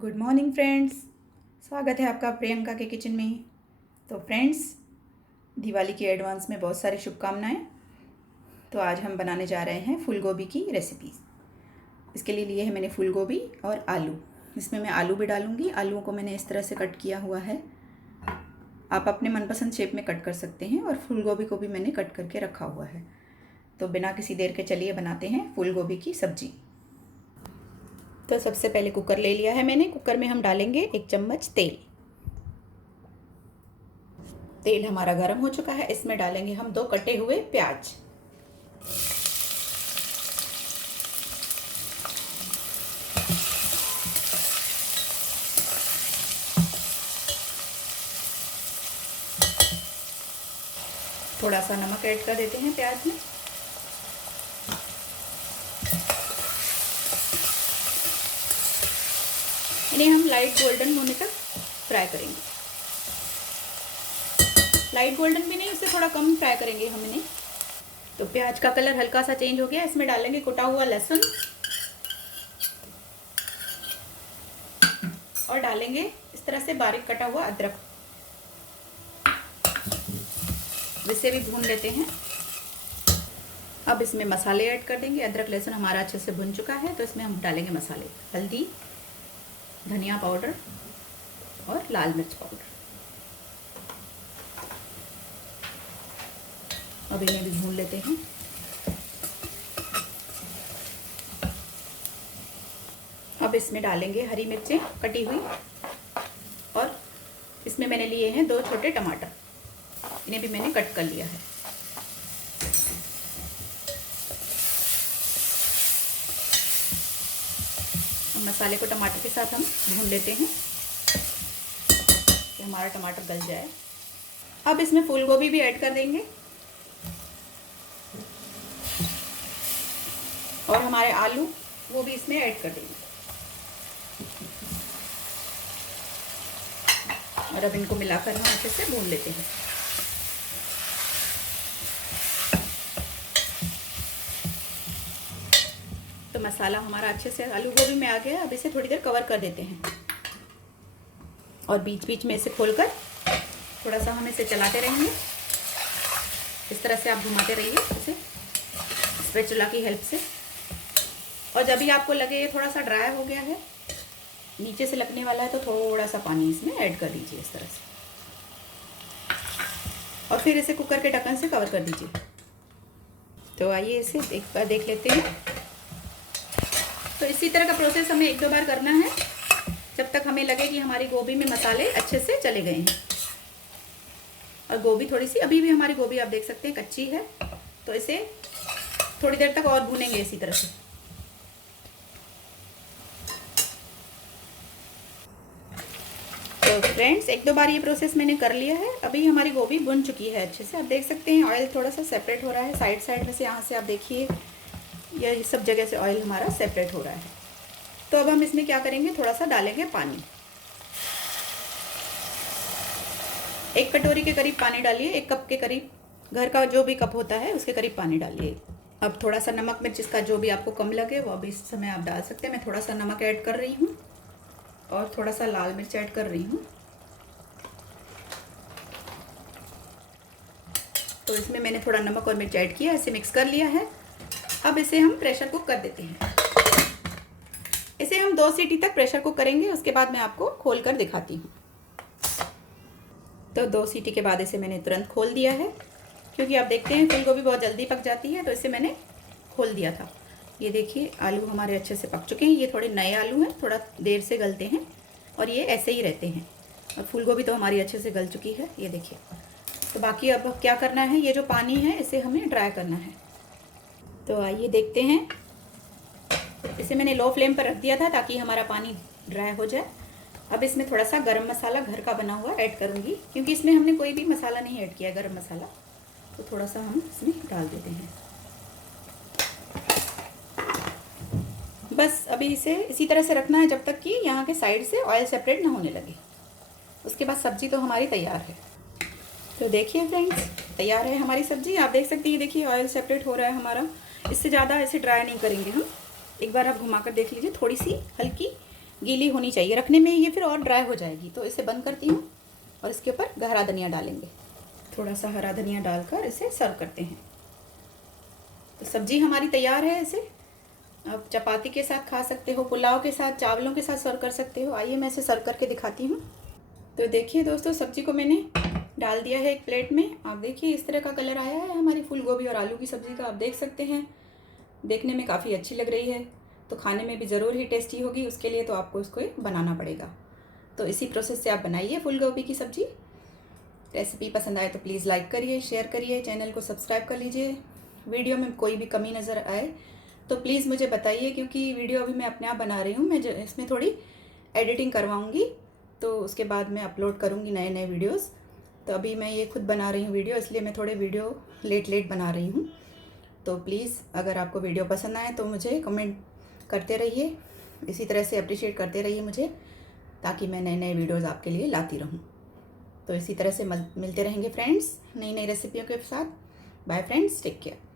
Good morning friends. स्वागत है आपका प्रियंका के किचन में। तो फ्रेंड्स, दिवाली की एडवांस में बहुत सारी शुभकामनाएं। तो आज हम बनाने जा रहे हैं फूल गोभी की रेसिपीज़। इसके लिए लिए है मैंने फूल गोभी और आलू। इसमें मैं आलू भी डालूँगी। आलूओं को मैंने इस तरह से कट किया हुआ है। आप अपने मनपसंद शेप में कट कर सकते हैं। और फूल गोभी को भी मैंने कट करके रखा हुआ है। तो बिना किसी देर के चलिए बनाते हैं फूल गोभी की सब्ज़ी। तो सबसे पहले कुकर ले लिया है मैंने। कुकर में हम डालेंगे 1 चम्मच तेल। तेल हमारा गर्म हो चुका है। इसमें डालेंगे हम 2 कटे हुए प्याज। थोड़ा सा नमक ऐड कर देते हैं प्याज में। इन्हें हम लाइट गोल्डन होने तक फ्राई करेंगे। लाइट गोल्डन भी नहीं, उससे थोड़ा कम फ्राई करेंगे हम इन्हें। तो प्याज का कलर हल्का सा चेंज हो गया। इसमें डालेंगे कुटा हुआ लहसुन और डालेंगे इस तरह से बारीक कटा हुआ अदरक। इसे भी भून लेते हैं। अब इसमें मसाले ऐड कर देंगे। अदरक लहसुन हमारा अच्छे से भुन चुका है। तो इसमें हम डालेंगे मसाले, हल्दी, धनिया पाउडर और लाल मिर्च पाउडर। अब इन्हें भी भून लेते हैं। अब इसमें डालेंगे हरी मिर्चें कटी हुई और इसमें मैंने लिए हैं 2 छोटे टमाटर। इन्हें भी मैंने कट कर लिया है। मसाले को टमाटर के साथ हम भून लेते हैं कि हमारा टमाटर गल जाए। अब इसमें फूल गोभी भी ऐड कर देंगे और हमारे आलू वो भी इसमें ऐड कर देंगे। और अब इनको मिलाकर हम अच्छे से भून लेते हैं। तो मसाला हमारा अच्छे से आलू गोभी में आ गया। अब इसे थोड़ी देर कवर कर देते हैं और बीच बीच में इसे खोलकर थोड़ा सा हम इसे चलाते रहेंगे। इस तरह से आप घुमाते रहिए इसे स्पैचुला की हेल्प से। और जब भी आपको लगे ये थोड़ा सा ड्राई हो गया है, नीचे से लगने वाला है, तो थोड़ा सा पानी इसमें ऐड कर दीजिए इस तरह से। और फिर इसे कुकर के ढक्कन से कवर कर दीजिए। तो आइए इसे एक बार देख लेते हैं। तो इसी तरह का प्रोसेस हमें 1-2 बार करना है जब तक हमें लगे कि हमारी गोभी में मसाले अच्छे से चले गए हैं। और गोभी थोड़ी सी, अभी भी हमारी गोभी आप देख सकते हैं कच्ची है। तो इसे थोड़ी देर तक और भूनेंगे इसी तरह से। तो फ्रेंड्स, 1-2 बार ये प्रोसेस मैंने कर लिया है। अभी हमारी गोभी भुन चुकी है अच्छे से। आप देख सकते हैं ऑयल थोड़ा सा सेपरेट हो रहा है साइड साइड में से। यहाँ से आप देखिए ये सब जगह से ऑयल हमारा सेपरेट हो रहा है। तो अब हम इसमें क्या करेंगे, थोड़ा सा डालेंगे पानी। 1 कटोरी के करीब पानी डालिए। 1 कप के करीब, घर का जो भी कप होता है उसके करीब पानी डालिए। अब थोड़ा सा नमक मिर्च जिसका जो भी आपको कम लगे वो अभी इस समय आप डाल सकते हैं। मैं थोड़ा सा नमक ऐड कर रही हूँ और थोड़ा सा लाल मिर्च ऐड कर रही हूँ। तो इसमें मैंने थोड़ा नमक और मिर्च ऐड किया, इसे मिक्स कर लिया है। अब इसे हम प्रेशर कुक कर देते हैं। इसे हम 2 सीटी तक प्रेशर कुक करेंगे। उसके बाद मैं आपको खोल कर दिखाती हूँ। तो 2 सीटी के बाद इसे मैंने तुरंत खोल दिया है, क्योंकि आप देखते हैं फूल गोभी बहुत जल्दी पक जाती है। तो इसे मैंने खोल दिया था। ये देखिए आलू हमारे अच्छे से पक चुके हैं। ये थोड़े नए आलू हैं, थोड़ा देर से गलते हैं और ये ऐसे ही रहते हैं। और फूल गोभी तो हमारी अच्छे से गल चुकी है, ये देखिए। तो बाकी अब क्या करना है, ये जो पानी है इसे हमें ड्राई करना है। तो आइए देखते हैं। इसे मैंने लो फ्लेम पर रख दिया था ताकि हमारा पानी ड्राई हो जाए। अब इसमें थोड़ा सा गरम मसाला घर का बना हुआ ऐड करूँगी, क्योंकि इसमें हमने कोई भी मसाला नहीं ऐड किया, गरम मसाला। तो थोड़ा सा हम इसमें डाल देते हैं। बस अभी इसे इसी तरह से रखना है जब तक कि यहाँ के साइड से ऑयल सेपरेट ना होने लगे। उसके बाद सब्ज़ी तो हमारी तैयार है। तो देखिए फ्रेंड्स, तैयार है हमारी सब्ज़ी। आप देख सकते हैं, देखिए ऑयल सेपरेट हो रहा है हमारा। इससे ज़्यादा ऐसे ड्राई नहीं करेंगे हम। एक बार आप घुमा कर देख लीजिए, थोड़ी सी हल्की गीली होनी चाहिए, रखने में ये फिर और ड्राई हो जाएगी। तो इसे बंद करती हूँ और इसके ऊपर हरा धनिया डालेंगे। थोड़ा सा हरा धनिया डालकर इसे सर्व करते हैं। तो सब्जी हमारी तैयार है। इसे आप चपाती के साथ खा सकते हो, पुलाव के साथ, चावलों के साथ सर्व कर सकते हो। आइए मैं इसे सर्व करके दिखाती हूँ। तो देखिए दोस्तों, सब्जी को मैंने डाल दिया है एक प्लेट में। आप देखिए इस तरह का कलर आया है हमारी फूल गोभी और आलू की सब्ज़ी का, आप देख सकते हैं। देखने में काफ़ी अच्छी लग रही है, तो खाने में भी ज़रूर ही टेस्टी होगी। उसके लिए तो आपको इसको बनाना पड़ेगा। तो इसी प्रोसेस से आप बनाइए फूल गोभी की सब्ज़ी। रेसिपी पसंद आए तो प्लीज़ लाइक करिए, शेयर करिए, चैनल को सब्सक्राइब कर लीजिए। वीडियो में कोई भी कमी नज़र आए तो प्लीज़ मुझे बताइए, क्योंकि वीडियो अभी मैं अपने आप बना रही हूँ। मैं इसमें थोड़ी एडिटिंग करवाऊँगी, तो उसके बाद मैं अपलोड करूँगी नए नए वीडियोज़। तो अभी मैं ये खुद बना रही हूँ वीडियो, इसलिए मैं थोड़े वीडियो लेट बना रही हूँ। तो प्लीज़ अगर आपको वीडियो पसंद आए तो मुझे कमेंट करते रहिए, इसी तरह से अप्रिशिएट करते रहिए मुझे, ताकि मैं नए नए वीडियोज़ आपके लिए लाती रहूँ। तो इसी तरह से मिलते रहेंगे फ्रेंड्स नई नई रेसिपियों के साथ। Bye friends, take care.